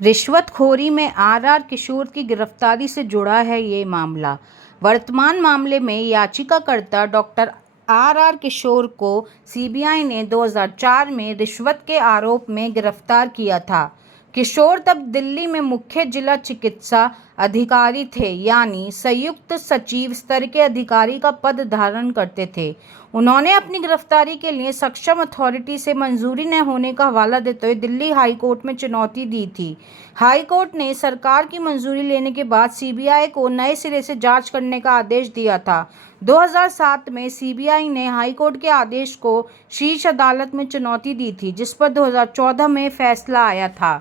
रिश्वतखोरी में आर किशोर की गिरफ्तारी से जुड़ा है ये मामला। वर्तमान मामले में याचिकाकर्ता डॉक्टर आर किशोर को सीबीआई ने 2004 में रिश्वत के आरोप में गिरफ्तार किया था। किशोर तब दिल्ली में मुख्य जिला चिकित्सा अधिकारी थे, यानी संयुक्त सचिव स्तर के अधिकारी का पद धारण करते थे। उन्होंने अपनी गिरफ्तारी के लिए सक्षम अथॉरिटी से मंजूरी न होने का हवाला देते हुए दिल्ली हाई कोर्ट में चुनौती दी थी। हाई कोर्ट ने सरकार की मंजूरी लेने के बाद सीबीआई को नए सिरे से जांच करने का आदेश दिया था। 2007 में सीबीआई ने हाई कोर्ट के आदेश को शीर्ष अदालत में चुनौती दी थी, जिस पर 2014 में फैसला आया था।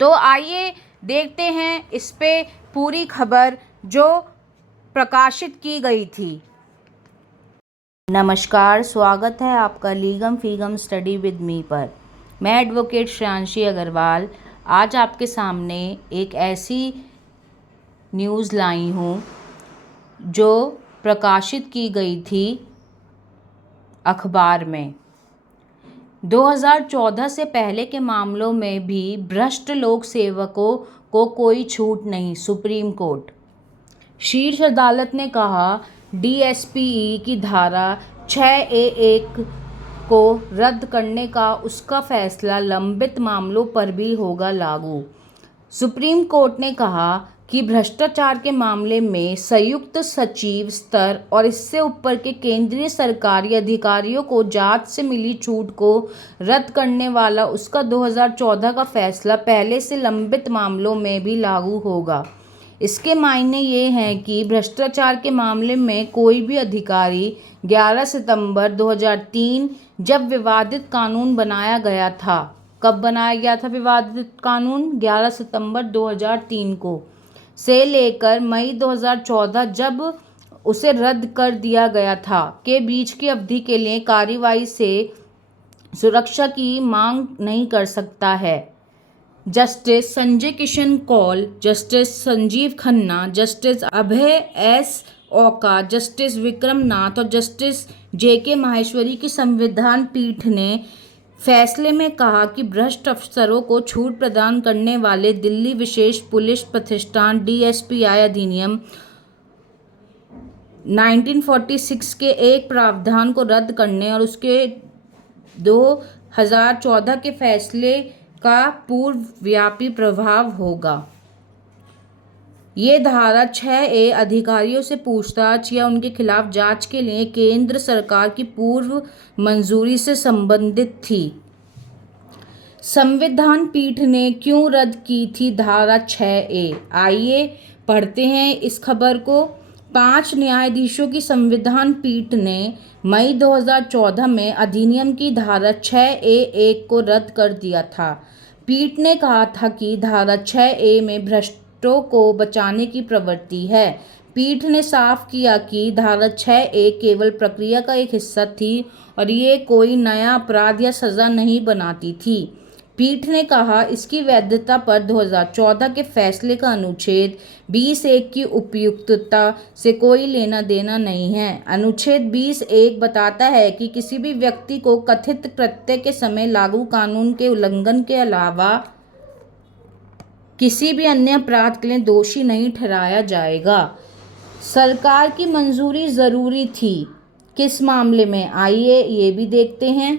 तो आइए देखते हैं इस पे पूरी खबर जो प्रकाशित की गई थी। नमस्कार, स्वागत है आपका लीगम फीगम स्टडी विद मी पर। मैं एडवोकेट श्रेयांशी अग्रवाल आज आपके सामने एक ऐसी न्यूज़ लाई हूँ जो प्रकाशित की गई थी अखबार में। 2014 से पहले के मामलों में भी भ्रष्ट लोक सेवकों को कोई छूट नहीं, सुप्रीम कोर्ट। शीर्ष अदालत ने कहा, डीएसपीई की धारा 6A1 को रद्द करने का उसका फैसला लंबित मामलों पर भी होगा लागू। सुप्रीम कोर्ट ने कहा कि भ्रष्टाचार के मामले में संयुक्त सचिव स्तर और इससे ऊपर के केंद्रीय सरकारी अधिकारियों को जांच से मिली छूट को रद्द करने वाला उसका 2014 का फैसला पहले से लंबित मामलों में भी लागू होगा। इसके मायने ये हैं कि भ्रष्टाचार के मामले में कोई भी अधिकारी 11 सितंबर 2003 जब विवादित कानून बनाया गया था, कब बनाया गया था विवादित कानून? 11 सितंबर 2003 को से लेकर मई 2014 जब उसे रद्द कर दिया गया था के बीच की अवधि के लिए कार्रवाई से सुरक्षा की मांग नहीं कर सकता है। Justice Sanjay Kishan Kaul, justice Sanjiv Khanna, justice Abhay S Oka, justice Vikram Nath और जस्टिस JK माहेश्वरी की संविधान पीठ ने फैसले में कहा कि भ्रष्ट अफसरों को छूट प्रदान करने वाले दिल्ली विशेष पुलिस प्रतिष्ठान DSPI अधिनियम 1946 के एक प्रावधान को रद्द करने और उसके 2014 के फैसले का पूर्वव्यापी प्रभाव होगा। ये धारा 6A अधिकारियों से पूछताछ या उनके खिलाफ जांच के लिए केंद्र सरकार की पूर्व मंजूरी से संबंधित थी। संविधान पीठ ने क्यों रद्द की थी धारा 6A? आइए पढ़ते हैं इस खबर को। 5 न्यायाधीशों की संविधान पीठ ने मई 2014 में अधिनियम की धारा 6A1 को रद्द कर दिया था। पीठ ने कहा था कि धारा 6A में भ्रष्टों को बचाने की प्रवृत्ति है। पीठ ने साफ किया कि धारा 6A केवल प्रक्रिया का एक हिस्सा थी और ये कोई नया अपराध या सज़ा नहीं बनाती थी। पीठ ने कहा, इसकी वैधता पर 2014 के फैसले का अनुच्छेद 20(1) की उपयुक्तता से कोई लेना देना नहीं है। अनुच्छेद 20(1) बताता है कि किसी भी व्यक्ति को कथित कृत्य के समय लागू कानून के उल्लंघन के अलावा किसी भी अन्य अपराध के लिए दोषी नहीं ठहराया जाएगा। सरकार की मंजूरी ज़रूरी थी किस मामले में? आइए ये भी देखते हैं।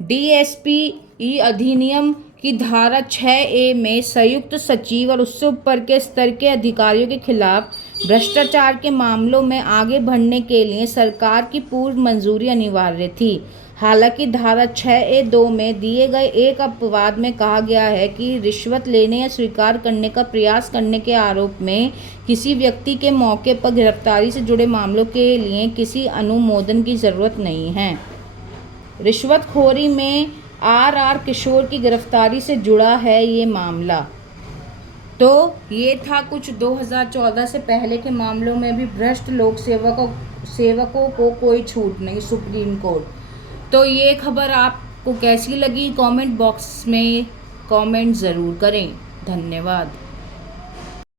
DSPE अधिनियम की धारा 6A में संयुक्त सचिव और उससे ऊपर के स्तर के अधिकारियों के खिलाफ भ्रष्टाचार के मामलों में आगे बढ़ने के लिए सरकार की पूर्व मंजूरी अनिवार्य थी। हालांकि धारा 6A(2) में दिए गए एक अपवाद में कहा गया है कि रिश्वत लेने या स्वीकार करने का प्रयास करने के आरोप में किसी व्यक्ति के मौके पर गिरफ्तारी से जुड़े मामलों के लिए किसी अनुमोदन की ज़रूरत नहीं है। रिश्वतखोरी में आर किशोर की गिरफ्तारी से जुड़ा है ये मामला। तो ये था कुछ 2014 से पहले के मामलों में भी भ्रष्ट लोक सेवकों को कोई छूट नहीं, सुप्रीम कोर्ट। तो ये खबर आपको कैसी लगी? कमेंट बॉक्स में कमेंट ज़रूर करें। धन्यवाद।